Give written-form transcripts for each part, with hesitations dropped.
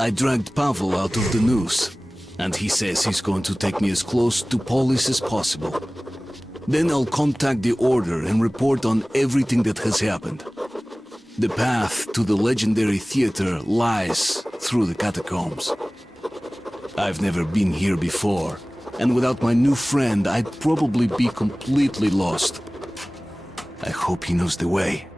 I dragged Pavel out of the noose, and he says he's going to take me as close to Polis as possible. Then I'll contact the Order and report on everything that has happened. The path to the legendary theater lies through the catacombs. I've never been here before, and without my new friend, I'd probably be completely lost. I hope he knows the way.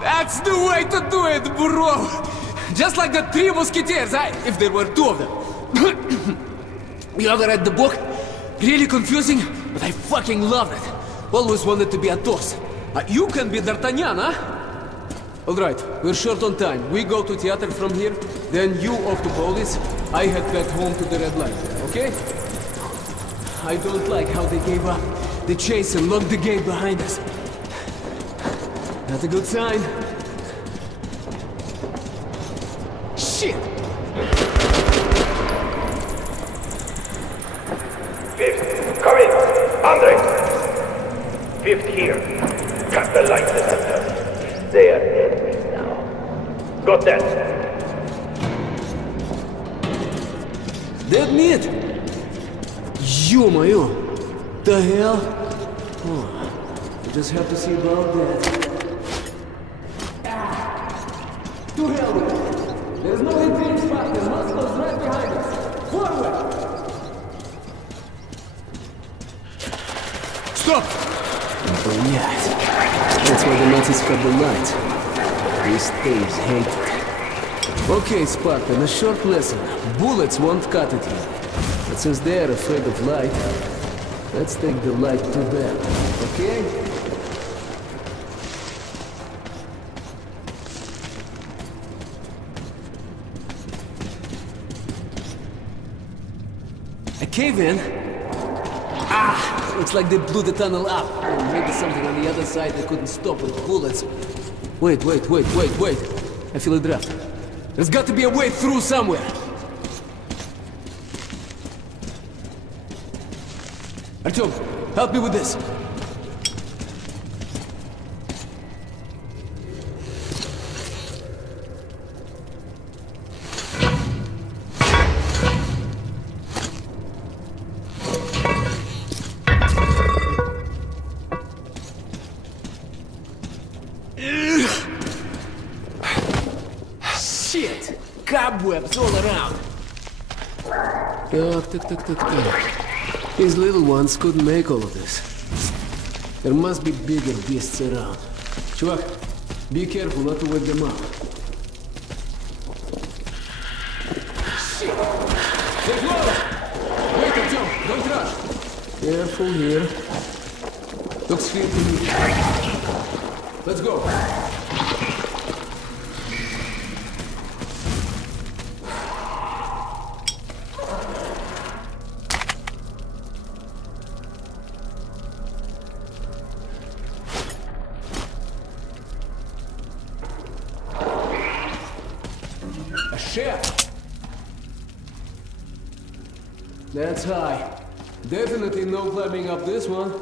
That's the way to do it, bro! Just like the Three Musketeers, if there were two of them. You ever read the book? Really confusing, but I fucking love it. Always wanted to be Athos. You can be D'Artagnan, huh? Alright, we're short on time. We go to theater from here, then you off to Polis. I head back home to the red light, okay? I don't like how they gave up the chase and locked the gate behind us. Not a good sign. Shit! Fifth, come in! Andre! Fifth here. Cut the lights, detector. They are dead now. Got that? Dead meat? Ё-моё! The hell? Oh, I just have to see about that. To hell with it! There's no retreat spot, there's muscles right behind us! Forward! Stop! Блять. That's why the Nazis cut the lights. These thieves hate it. Okay, Spartan, a short lesson. Bullets won't cut it here. But since they're afraid of light, let's take the light to them, okay? A cave-in? Ah! Looks like they blew the tunnel up. Or maybe something on the other side they couldn't stop with bullets. Wait. I feel a draft. There's got to be a way through somewhere. Artyom, help me with this. Shit! Cobwebs all around. These little ones couldn't make all of this. There must be bigger beasts around. Chuvak, be careful not to wake them up. Shit! Take low! Wait, Artyom, don't rush! Careful here. Looks clear to me. Let's go. That's high. Definitely no climbing up this one.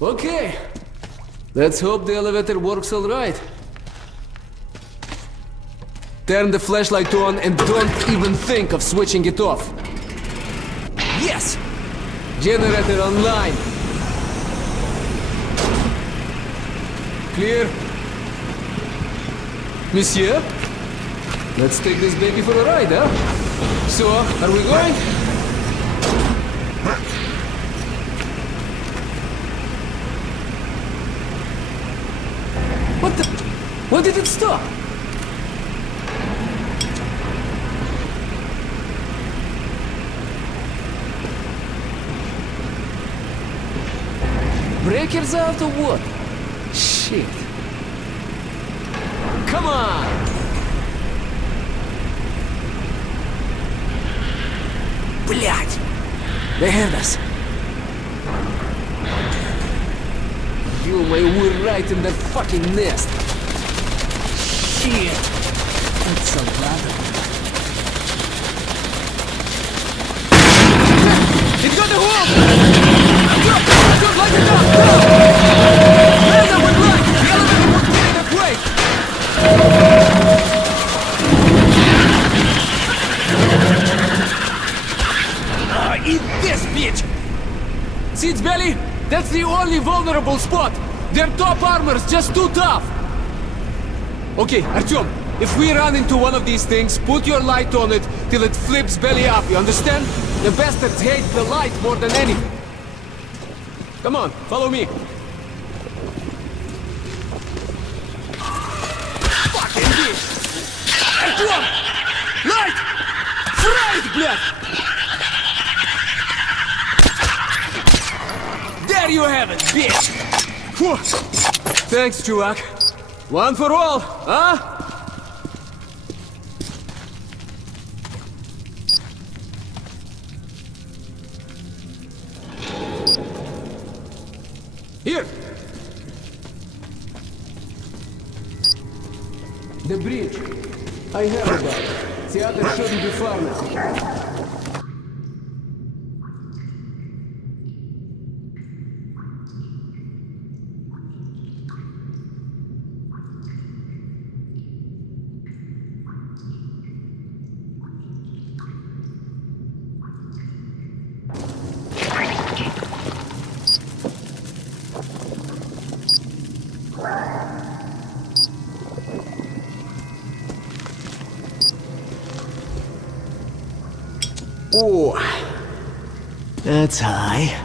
Okay. Let's hope the elevator works all right. Turn the flashlight on and don't even think of switching it off. Yes! Generator online. Clear? Monsieur? Let's take this baby for a ride, huh? So, are we going? What the? Why did it stop? Breakers out or what? Shit. Come on! Блять! They heard us. You we're right in that fucking nest. Shit! That's a lot of them. It got a hole! Go! Light it up! Go! See its belly? That's the only vulnerable spot. Their top armor's just too tough. Okay, Artyom, if we run into one of these things, put your light on it till it flips belly up, you understand? The bastards hate the light more than anything. Come on, follow me. Fucking bitch! Artyom! Light! Fright, блядь! There you have it, bitch! Whew. Thanks, чувак. One for all, huh? Here! The bridge. I heard about it. The others shouldn't be far now. Oh, that's high.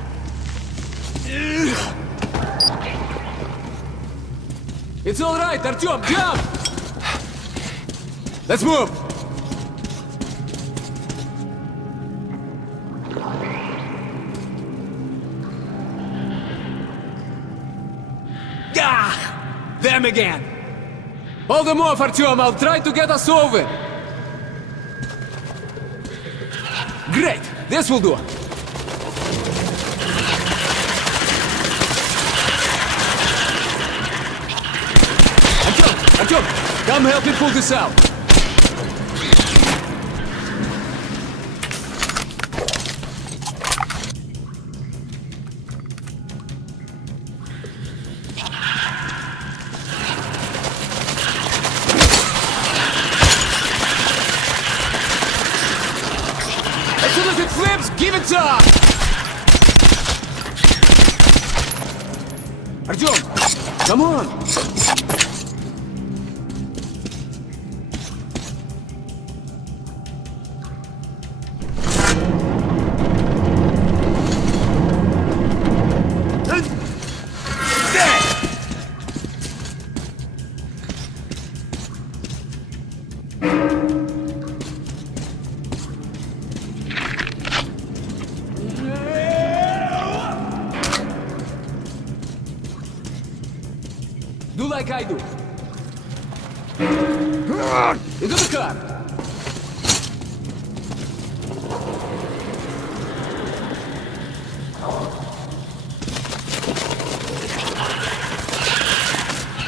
It's all right, Artyom, jump! Let's move! Ah! Them again! Hold them off, Artyom, I'll try to get us over! Great! This will do! Artyom! Come help me pull this out! As soon as it flips, give it up! Artyom! Come on! Do like I do. Into the car.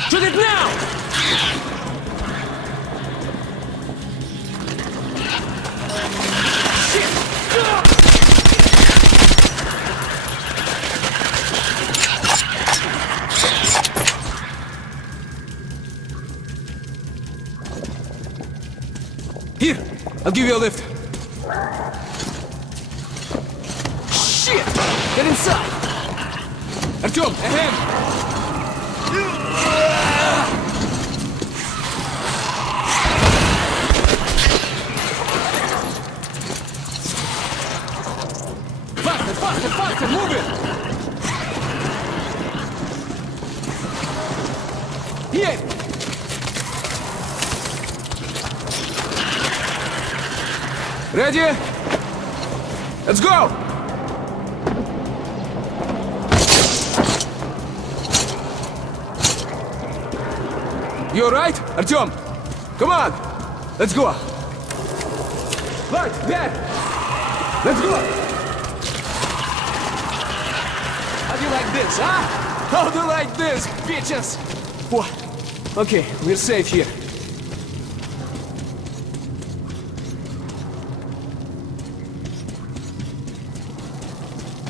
Shoot it now! Shit! Here, I'll give you a lift. Shit! Get inside! Artyom, ahead! Faster, faster, faster, move it! Here! Ready? Let's go! You alright, Artyom? Come on! Let's go! Right, there! Let's go! How do you like this, huh? How do you like this, bitches? Whoa. Okay, we're safe here.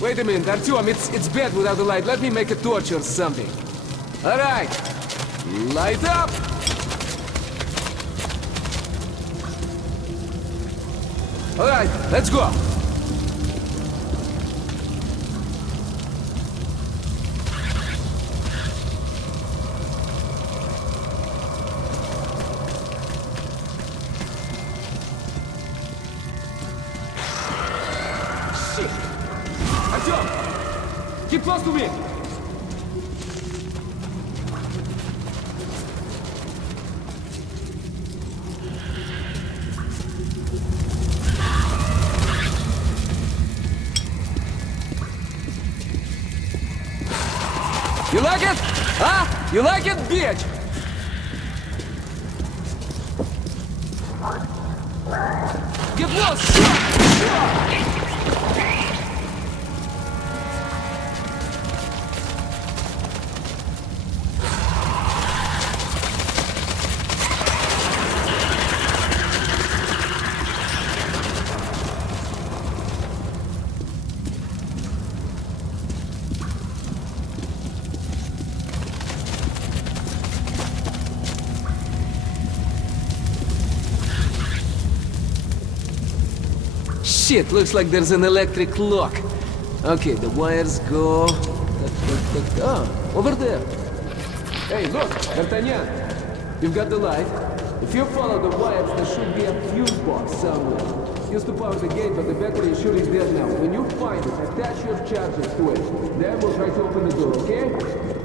Wait a minute, Artyom, it's bad without the light. Let me make a torch or something. All right. Light up! All right, let's go. Keep close to me! You like it? Huh? You like it, bitch? Get lost! Shot! Shit, looks like there's an electric lock. Okay, the wires go... Ah, over there. Hey, look, D'Artagnan. You've got the light. If you follow the wires, there should be a fuse box somewhere. Used to power the gate, but the battery is surely dead now. When you find it, attach your charges to it. Then we'll try to open the door, okay?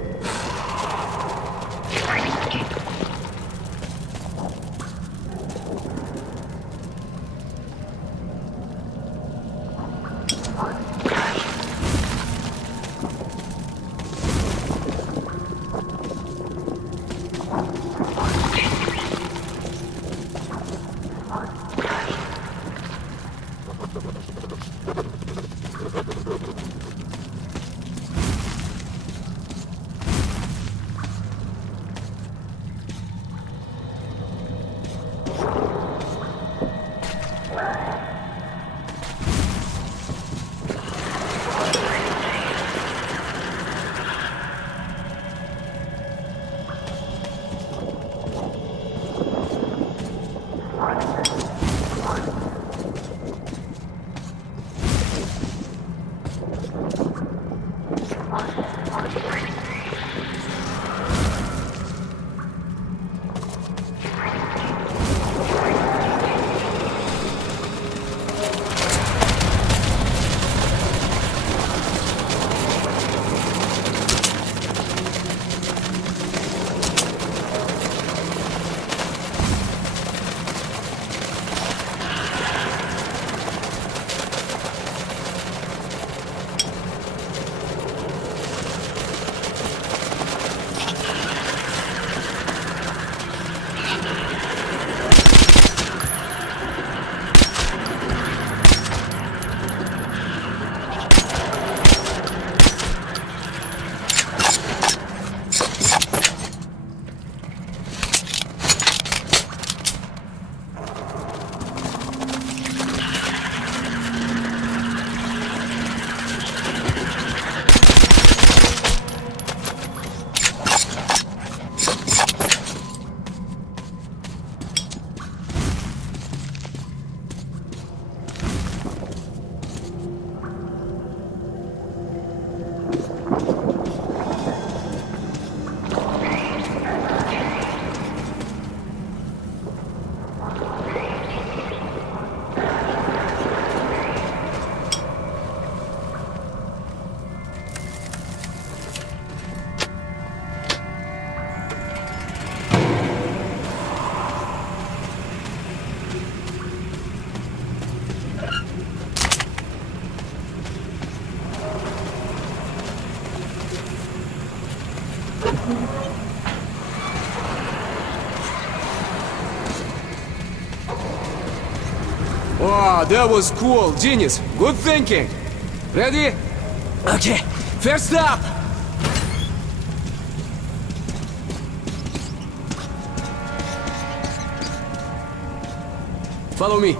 Wow, that was cool. Genius. Good thinking. Ready? Okay, first up. Follow me.